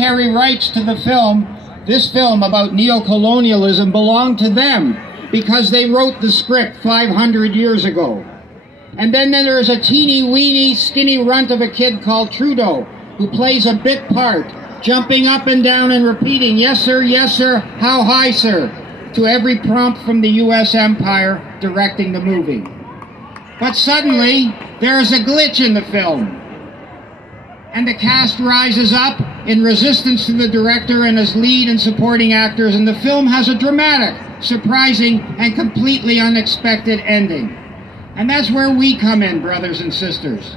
monetary rights to the film, this film about neocolonialism, belonged to them because they wrote the script 500 years ago. And then there is a teeny-weeny, skinny runt of a kid called Trudeau, who plays a bit part, jumping up and down and repeating, yes sir, how high sir, to every prompt from the US empire directing the movie. But suddenly, there is a glitch in the film, and the cast rises up in resistance to the director and his lead and supporting actors, and the film has a dramatic, surprising, and completely unexpected ending. And that's where we come in, brothers and sisters.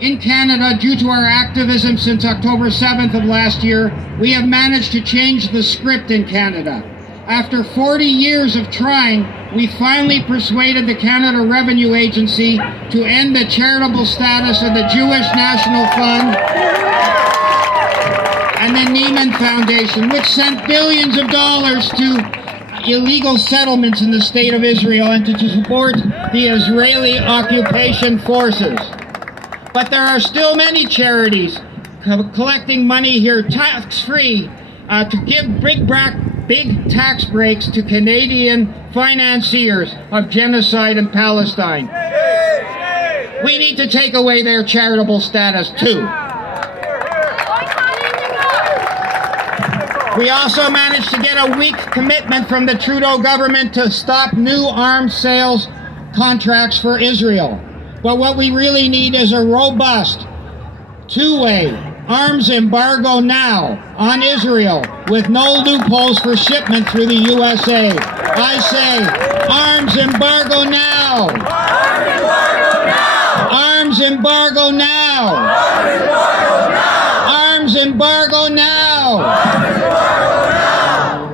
In Canada, due to our activism since October 7th of last year, we have managed to change the script in Canada. After 40 years of trying, we finally persuaded the Canada Revenue Agency to end the charitable status of the Jewish National Fund and the Neiman Foundation, which sent billions of dollars to illegal settlements in the state of Israel and to support the Israeli occupation forces. But there are still many charities collecting money here tax-free to give big tax breaks to Canadian financiers of genocide in Palestine. We need to take away their charitable status too. We also managed to get a weak commitment from the Trudeau government to stop new arms sales contracts for Israel. But what we really need is a robust, two-way arms embargo now on Israel with no loopholes for shipment through the USA. I say, arms embargo now! Arms embargo now! Arms embargo now!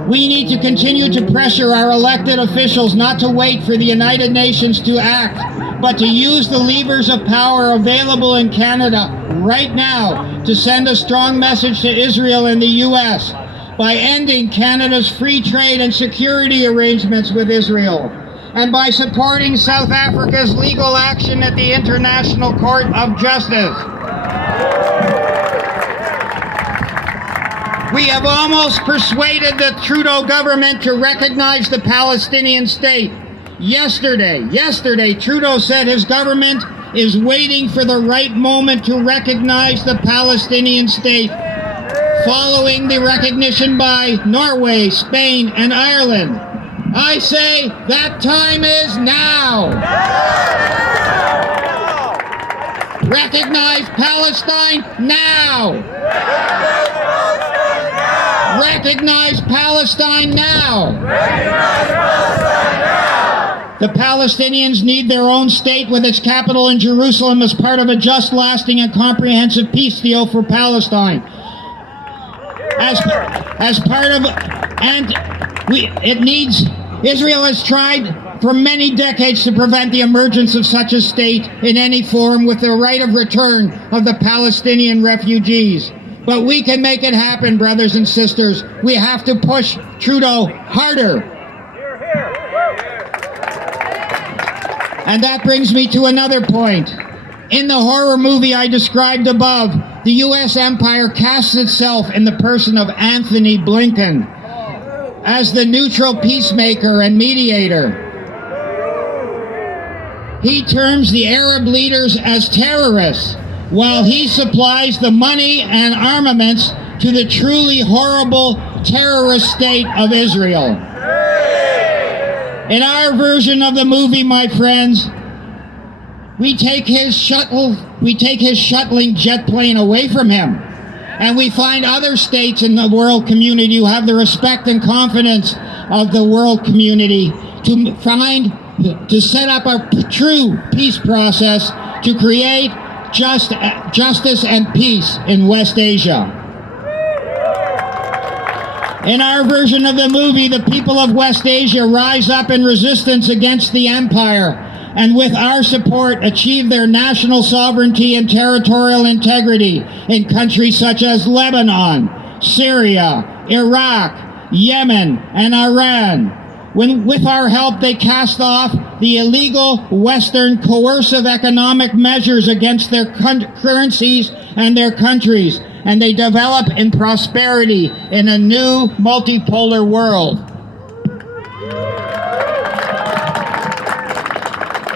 We need to continue to pressure our elected officials not to wait for the United Nations to act, but to use the levers of power available in Canada right now to send a strong message to Israel and the US by ending Canada's free trade and security arrangements with Israel, and by supporting South Africa's legal action at the International Court of Justice. We have almost persuaded the Trudeau government to recognize the Palestinian state. Yesterday, Trudeau said his government is waiting for the right moment to recognize the Palestinian state, following the recognition by Norway, Spain, and Ireland. I say that time is now. Recognize Palestine now. Recognize Palestine now. The Palestinians need their own state with its capital in Jerusalem as part of a just, lasting, and comprehensive peace deal for Palestine. Israel has tried for many decades to prevent the emergence of such a state in any form with the right of return of the Palestinian refugees. But we can make it happen, brothers and sisters. We have to push Trudeau harder. And that brings me to another point. In the horror movie I described above, the U.S. empire casts itself in the person of Anthony Blinken as the neutral peacemaker and mediator. He terms the Arab leaders as terrorists, while he supplies the money and armaments to the truly horrible terrorist state of Israel. In our version of the movie, my friends, we take his shuttling jet plane away from him, and we find other states in the world community who have the respect and confidence of the world community to set up a true peace process to create justice and peace in West Asia. In our version of the movie, the people of West Asia rise up in resistance against the empire, and with our support achieve their national sovereignty and territorial integrity in countries such as Lebanon, Syria, Iraq, Yemen, and Iran. With our help, they cast off the illegal Western coercive economic measures against their currencies and their countries, and they develop in prosperity in a new multipolar world.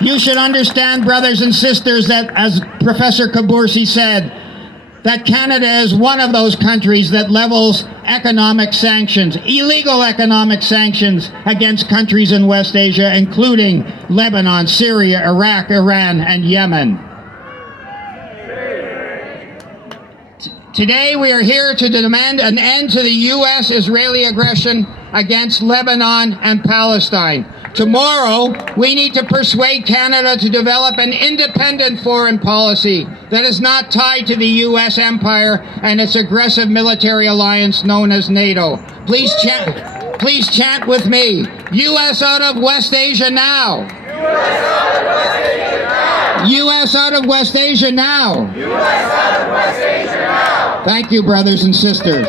You should understand, brothers and sisters, that, as Professor Kabursi said, that Canada is one of those countries that levels economic sanctions, illegal economic sanctions against countries in West Asia, including Lebanon, Syria, Iraq, Iran, and Yemen. Today we are here to demand an end to the U.S.-Israeli aggression against Lebanon and Palestine. Tomorrow, we need to persuade Canada to develop an independent foreign policy that is not tied to the U.S. empire and its aggressive military alliance known as NATO. Please chant with me. U.S. out of West Asia now. U.S. out of West Asia now. U.S. out of West Asia now. Thank you, brothers and sisters.